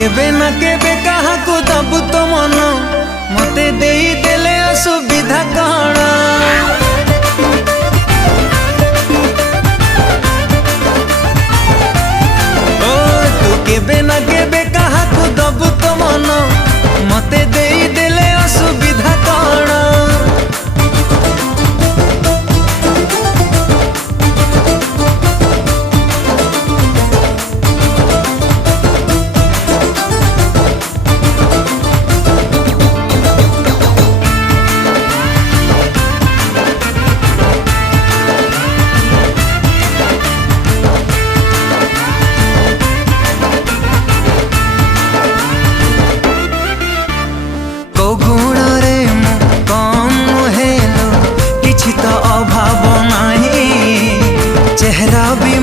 केबे ना केबे कहा को दबु तो मन मते देई देले असुविधा कण ओ तू केबे ना केबे कहा को दबु तो मन मते देई देले असुविधा कण तो अभाव नहीं चेहरा भी